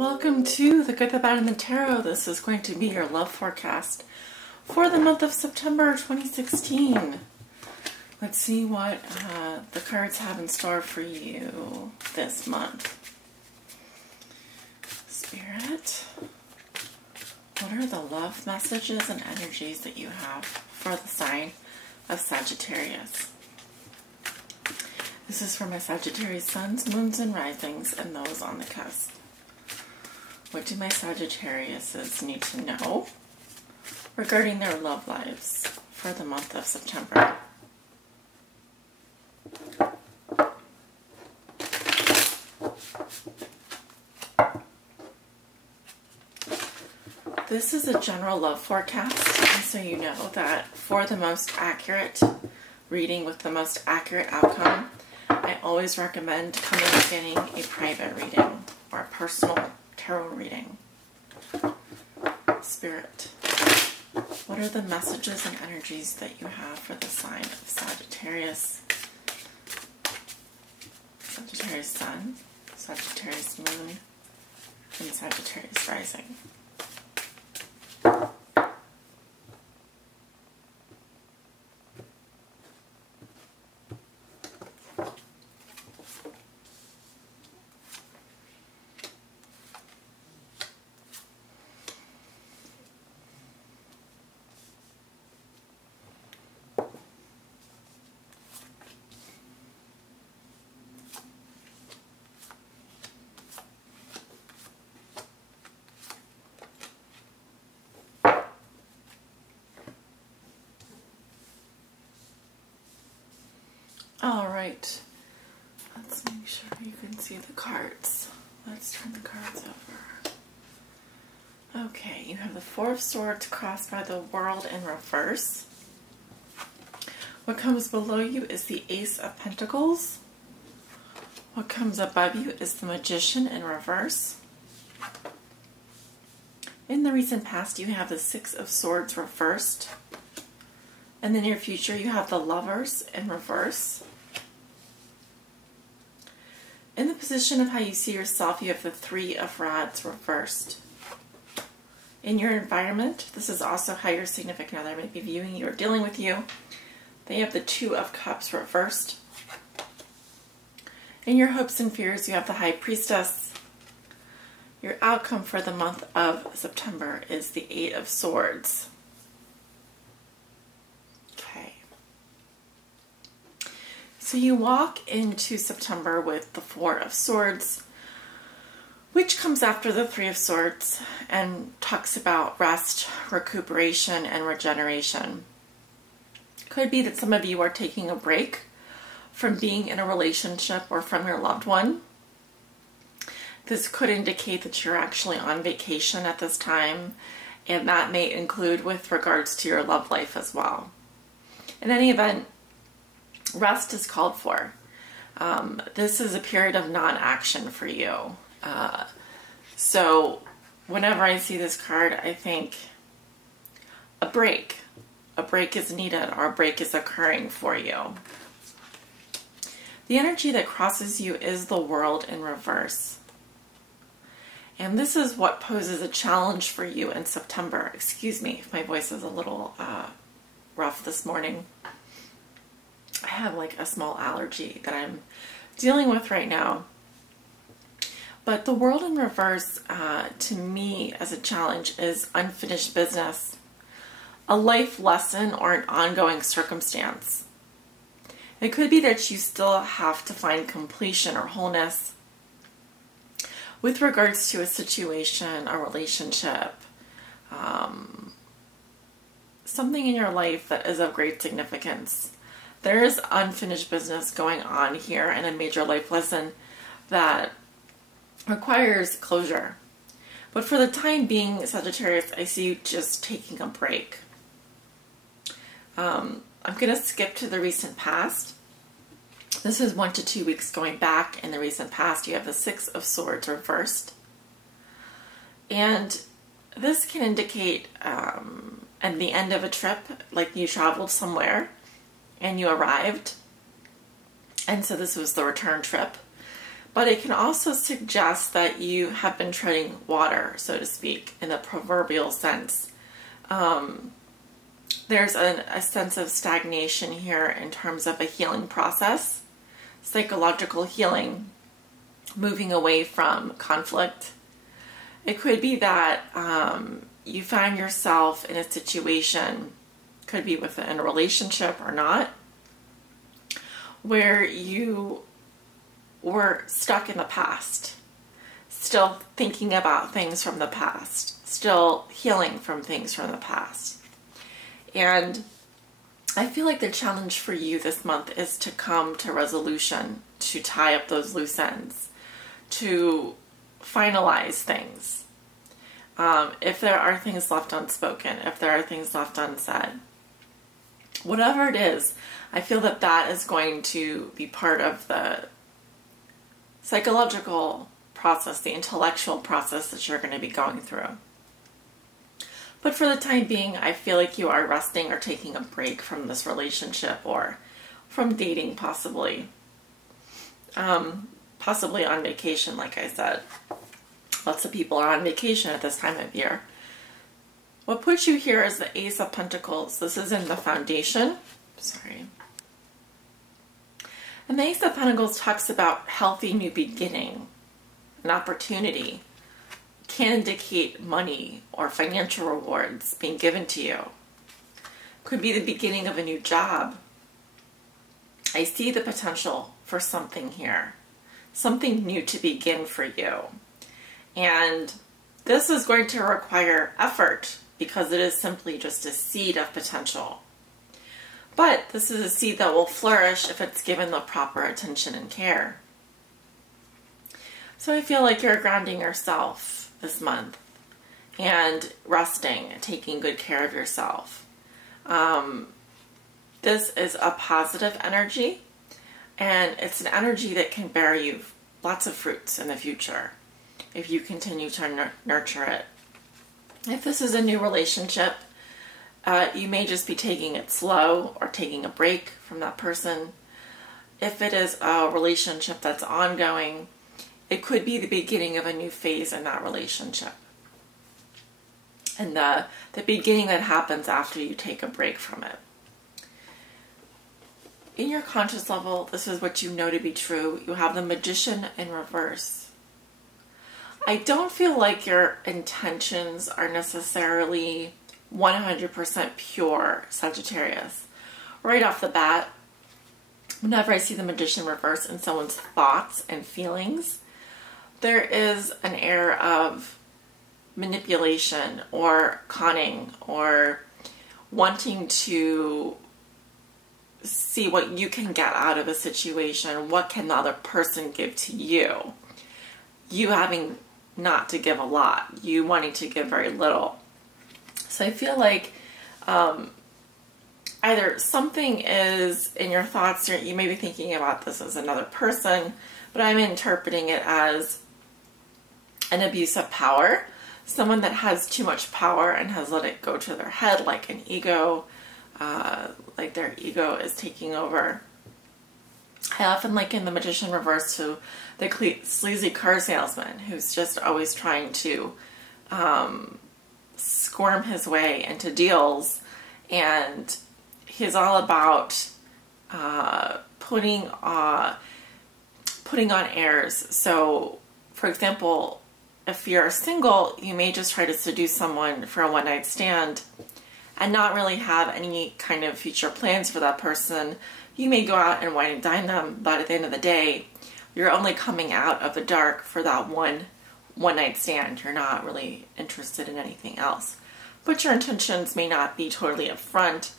Welcome to The Good, the Bad, and the Tarot. This is going to be your love forecast for the month of September 2016. Let's see what the cards have in store for you this month. Spirit, what are the love messages and energies that you have for the sign of Sagittarius? This is for my Sagittarius suns, moons, and risings, and those on the cusp. What do my Sagittariuses need to know regarding their love lives for the month of September? This is a general love forecast, and so you know that for the most accurate reading with the most accurate outcome, I always recommend coming and getting a private reading or a personal tarot reading. Spirit, what are the messages and energies that you have for the sign of Sagittarius? Sagittarius sun, Sagittarius moon, and Sagittarius rising. All right, let's make sure you can see the cards. Let's turn the cards over. Okay, you have the Four of Swords crossed by the World in reverse. What comes below you is the Ace of Pentacles. What comes above you is the Magician in reverse. In the recent past, you have the Six of Swords reversed. In the near future, you have the Lovers in reverse. In the position of how you see yourself, you have the Three of Rods reversed. In your environment, this is also how your significant other may be viewing you or dealing with you. They have the Two of Cups reversed. In your hopes and fears, you have the High Priestess. Your outcome for the month of September is the Eight of Swords. So you walk into September with the Four of Swords, which comes after the Three of Swords and talks about rest, recuperation, and regeneration. Could be that some of you are taking a break from being in a relationship or from your loved one. This could indicate that you're actually on vacation at this time, and that may include with regards to your love life as well. In any event, rest is called for. This is a period of non-action for you. So whenever I see this card, I think a break. A break is needed, or a break is occurring for you. The energy that crosses you is the World in reverse. And this is what poses a challenge for you in September. Excuse me if my voice is a little rough this morning. I have like a small allergy that I'm dealing with right now. But the World in reverse, to me as a challenge, is unfinished business, a life lesson, or an ongoing circumstance. It could be that you still have to find completion or wholeness with regards to a situation, a relationship, something in your life that is of great significance. There is unfinished business going on here, and a major life lesson that requires closure. But for the time being, Sagittarius, I see you just taking a break. I'm going to skip to the recent past. This is 1 to 2 weeks going back. In the recent past, you have the Six of Swords reversed. And this can indicate at the end of a trip, like you traveled somewhere and you arrived, and so this was the return trip. But it can also suggest that you have been treading water, so to speak, in the proverbial sense. There's a sense of stagnation here in terms of a healing process, psychological healing, moving away from conflict. It could be that you find yourself in a situation, could be within a relationship or not, where you were stuck in the past, still thinking about things from the past, still healing from things from the past. And I feel like the challenge for you this month is to come to resolution, to tie up those loose ends, to finalize things. If there are things left unspoken, if there are things left unsaid, whatever it is, I feel that that is going to be part of the psychological process, the intellectual process that you're going to be going through. But for the time being, I feel like you are resting or taking a break from this relationship or from dating, possibly. Possibly on vacation, like I said. Lots of people are on vacation at this time of year. What puts you here is the Ace of Pentacles. This is in the foundation. Sorry. And the Ace of Pentacles talks about healthy new beginning, an opportunity. Can indicate money or financial rewards being given to you. Could be the beginning of a new job. I see the potential for something here. Something new to begin for you. And this is going to require effort because it is simply just a seed of potential. But this is a seed that will flourish if it's given the proper attention and care. So I feel like you're grounding yourself this month and resting, taking good care of yourself. This is a positive energy, and it's an energy that can bear you lots of fruits in the future if you continue to nurture it. If this is a new relationship, you may just be taking it slow or taking a break from that person. If it is a relationship that's ongoing, it could be the beginning of a new phase in that relationship. And the beginning that happens after you take a break from it. In your conscious level, this is what you know to be true. You have the Magician in reverse. I don't feel like your intentions are necessarily 100% pure, Sagittarius. Right off the bat, whenever I see the Magician reverse in someone's thoughts and feelings, there is an air of manipulation or conning or wanting to see what you can get out of a situation. What can the other person give to you? You having not to give a lot. You wanting to give very little. So I feel like either something is in your thoughts, or you may be thinking about this as another person, but I'm interpreting it as an abuse of power. Someone that has too much power and has let it go to their head, like an ego, like their ego is taking over. I often liken the Magician reverse to the sleazy car salesman who's just always trying to squirm his way into deals, and he's all about putting on airs. So, for example, if you're single, you may just try to seduce someone for a one-night stand and not really have any kind of future plans for that person. You may go out and wine and dine them, but at the end of the day, you're only coming out of the dark for that one-night stand. You're not really interested in anything else. But your intentions may not be totally upfront.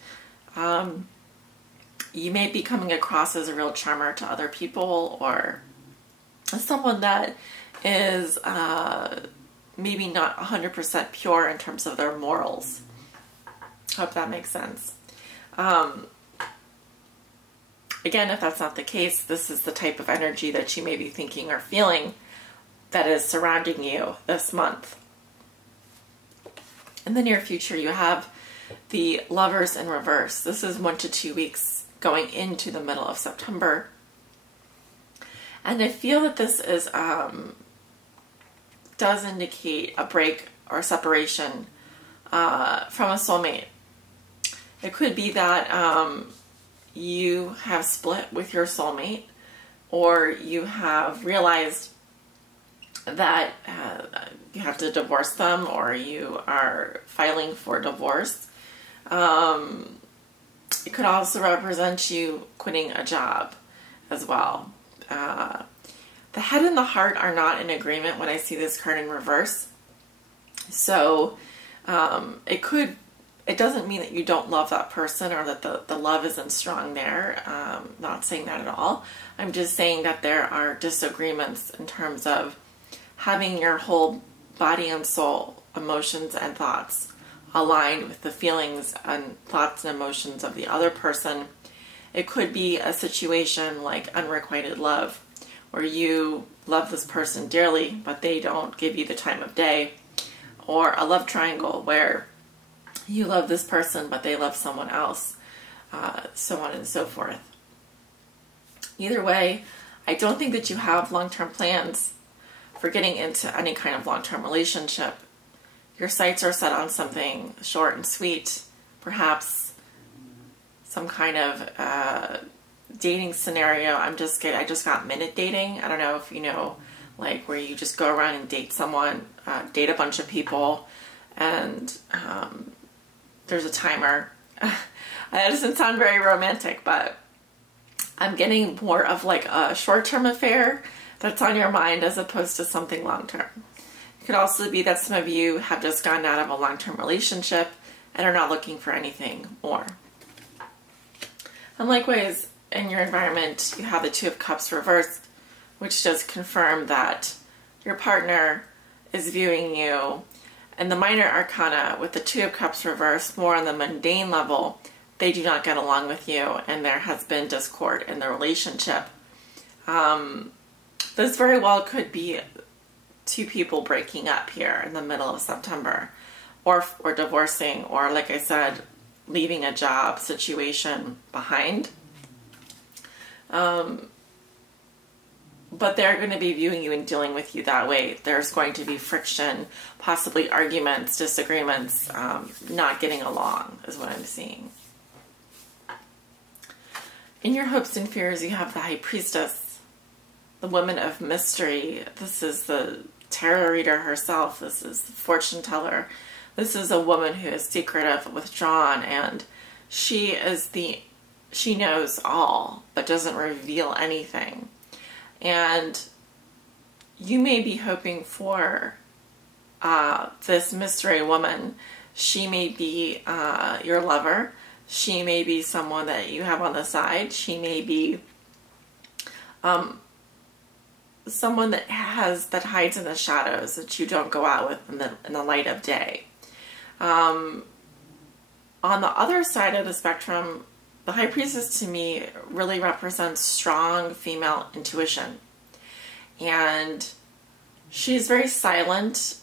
You may be coming across as a real charmer to other people, or as someone that is maybe not 100% pure in terms of their morals. Hope that makes sense. Again, if that's not the case, this is the type of energy that you may be thinking or feeling that is surrounding you this month. In the near future, you have the Lovers in reverse. This is 1 to 2 weeks going into the middle of September. And I feel that this is does indicate a break or separation from a soulmate. It could be that you have split with your soulmate, or you have realized that you have to divorce them, or you are filing for divorce. It could also represent you quitting a job as well. The head and the heart are not in agreement when I see this card in reverse. So it doesn't mean that you don't love that person, or that the love isn't strong there. Not saying that at all. I'm just saying that there are disagreements in terms of having your whole body and soul, emotions and thoughts aligned with the feelings and thoughts and emotions of the other person. It could be a situation like unrequited love, where you love this person dearly, but they don't give you the time of day. Or a love triangle, where you love this person, but they love someone else, so on and so forth. Either way, I don't think that you have long-term plans for getting into any kind of long-term relationship. Your sights are set on something short and sweet, perhaps some kind of dating scenario. I just got minute dating. I don't know if you know, like where you just go around and date someone, date a bunch of people, and there's a timer. That doesn't sound very romantic, but I'm getting more of like a short-term affair that's on your mind as opposed to something long-term. It could also be that some of you have just gotten out of a long-term relationship and are not looking for anything more. And likewise, in your environment, you have the Two of Cups reversed, which does confirm that your partner is viewing you. And the minor arcana with the Two of Cups reversed, more on the mundane level, they do not get along with you, and there has been discord in the relationship. This very well could be two people breaking up here in the middle of September, or divorcing, or like I said, leaving a job situation behind. But they're going to be viewing you and dealing with you that way. There's going to be friction, possibly arguments, disagreements, not getting along is what I'm seeing. In your hopes and fears, you have the High Priestess, the woman of mystery. This is the tarot reader herself. This is the fortune teller. This is a woman who is secretive, withdrawn, and she knows all, but doesn't reveal anything. And you may be hoping for this mystery woman. She may be your lover. She may be someone that you have on the side. She may be someone that hides in the shadows, that you don't go out with in the light of day. On the other side of the spectrum, the High Priestess to me really represents strong female intuition. And she's very silent.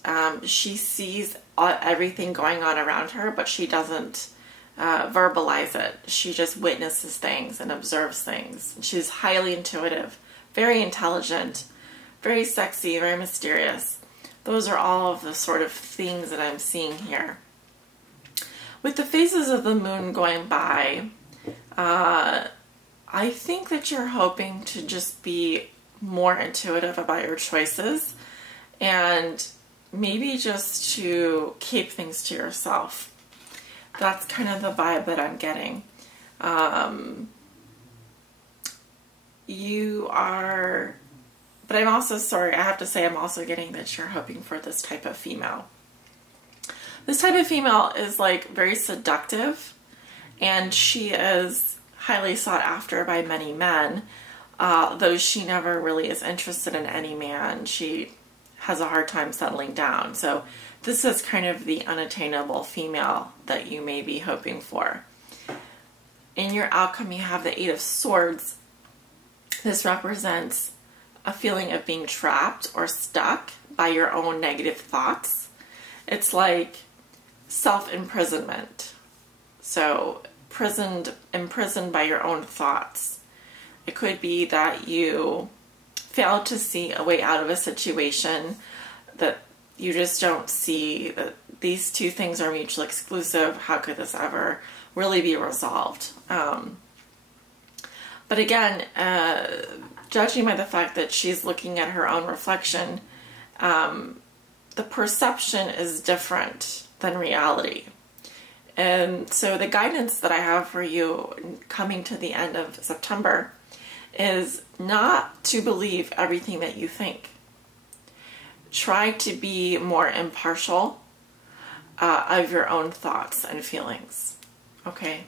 She sees everything going on around her, but she doesn't verbalize it. She just witnesses things and observes things. She's highly intuitive, very intelligent, very sexy, very mysterious. Those are all of the sort of things that I'm seeing here. With the phases of the moon going by, I think that you're hoping to just be more intuitive about your choices, and maybe just to keep things to yourself. That's kind of the vibe that I'm getting. But I'm also, sorry, I have to say I'm also getting that you're hoping for this type of female. This type of female is like very seductive, and she is highly sought after by many men, though she never really is interested in any man. She has a hard time settling down. So this is kind of the unattainable female that you may be hoping for. In your outcome, you have the Eight of Swords. This represents a feeling of being trapped or stuck by your own negative thoughts. It's like self-imprisonment. So imprisoned by your own thoughts. It could be that you fail to see a way out of a situation, that you just don't see that these two things are mutually exclusive. How could this ever really be resolved? But again, judging by the fact that she's looking at her own reflection, the perception is different than reality. And so the guidance that I have for you coming to the end of September is not to believe everything that you think. Try to be more impartial of your own thoughts and feelings. Okay?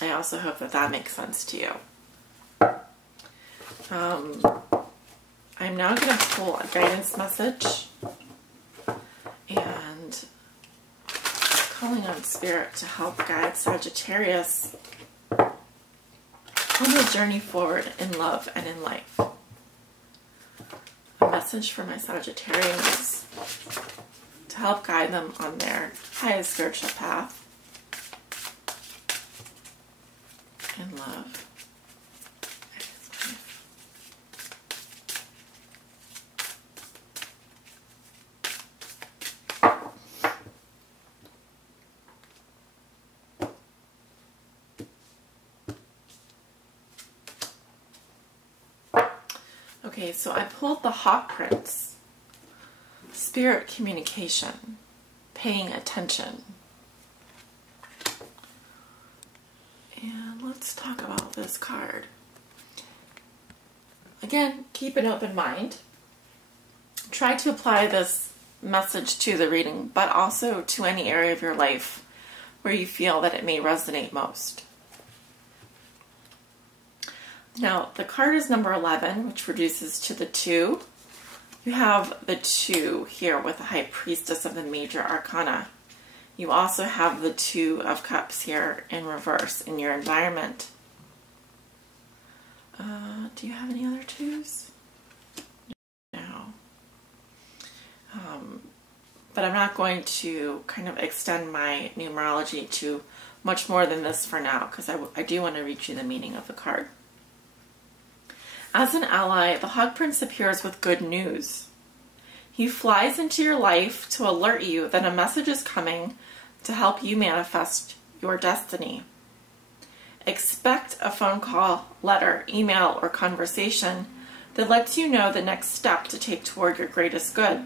I also hope that that makes sense to you. I'm now going to pull a guidance message and calling on Spirit to help guide Sagittarius on the journey forward in love and in life. A message for my Sagittarians to help guide them on their highest spiritual path in love. Okay, so I pulled the Hawk Prince. Spirit communication, paying attention. And let's talk about this card. Again, keep an open mind. Try to apply this message to the reading, but also to any area of your life where you feel that it may resonate most. Now, the card is number 11, which reduces to the 2. You have the 2 here with the High Priestess of the Major Arcana. You also have the 2 of Cups here in reverse in your environment. Do you have any other 2s? No. But I'm not going to kind of extend my numerology to much more than this for now, because I do want to read you the meaning of the card. As an ally, the Hawk Prince appears with good news. He flies into your life to alert you that a message is coming to help you manifest your destiny. Expect a phone call, letter, email, or conversation that lets you know the next step to take toward your greatest good,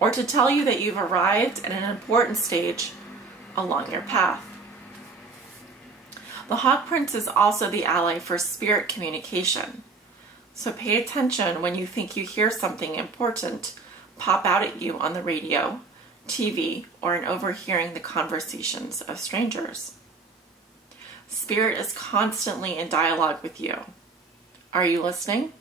or to tell you that you've arrived at an important stage along your path. The Hawk Prince is also the ally for spirit communication. So pay attention when you think you hear something important pop out at you on the radio, TV, or in overhearing the conversations of strangers. Spirit is constantly in dialogue with you. Are you listening?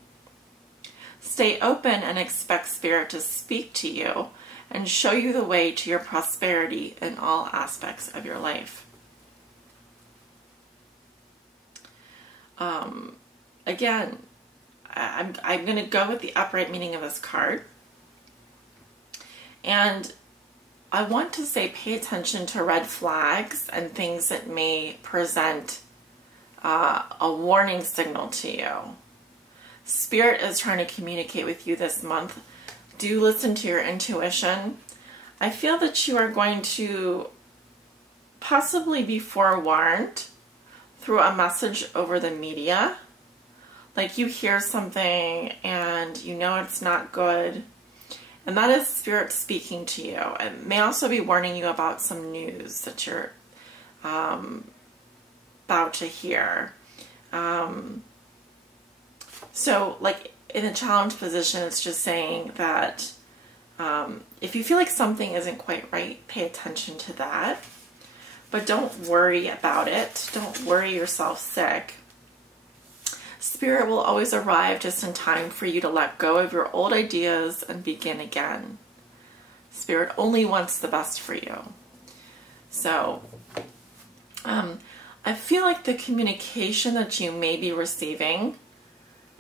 Stay open and expect Spirit to speak to you and show you the way to your prosperity in all aspects of your life. Again, I'm going to go with the upright meaning of this card. And I want to say pay attention to red flags and things that may present a warning signal to you. Spirit is trying to communicate with you this month. Do listen to your intuition. I feel that you are going to possibly be forewarned through a message over the media. Like you hear something and you know it's not good. And that is Spirit speaking to you. It may also be warning you about some news that you're about to hear. So like in a challenge position, it's just saying that if you feel like something isn't quite right, pay attention to that. But don't worry about it. Don't worry yourself sick. Spirit will always arrive just in time for you to let go of your old ideas and begin again. Spirit only wants the best for you. So, I feel like the communication that you may be receiving,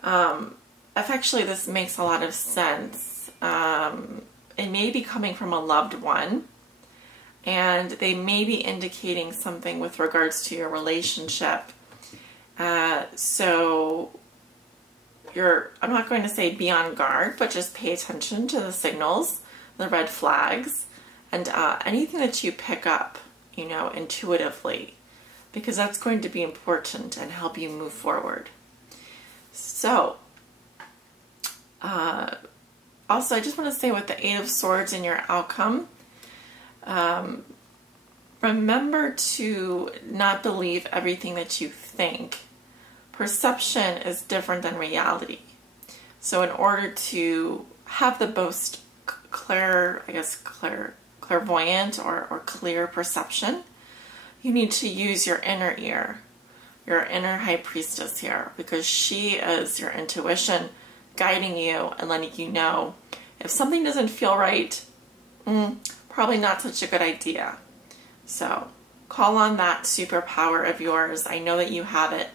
if actually this makes a lot of sense, it may be coming from a loved one, and they may be indicating something with regards to your relationship. So I'm not going to say be on guard, but just pay attention to the signals, the red flags, and anything that you pick up, you know, intuitively, because that's going to be important and help you move forward. So, also, I just want to say with the Eight of Swords in your outcome, remember to not believe everything that you think. Perception is different than reality. So in order to have the most clairvoyant or clear perception, you need to use your inner ear, your inner high priestess here, because she is your intuition guiding you and letting you know if something doesn't feel right, probably not such a good idea. So call on that superpower of yours. I know that you have it.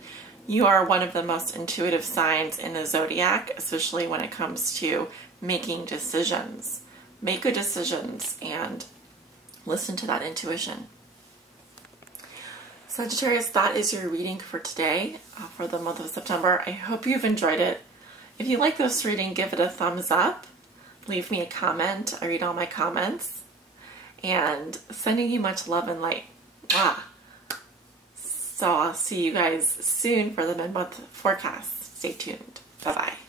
You are one of the most intuitive signs in the zodiac, especially when it comes to making decisions. Make good decisions and listen to that intuition. Sagittarius, that is your reading for today, for the month of September. I hope you've enjoyed it. If you like this reading, give it a thumbs up. Leave me a comment. I read all my comments. And sending you much love and light. So I'll see you guys soon for the mid-month forecast. Stay tuned. Bye-bye.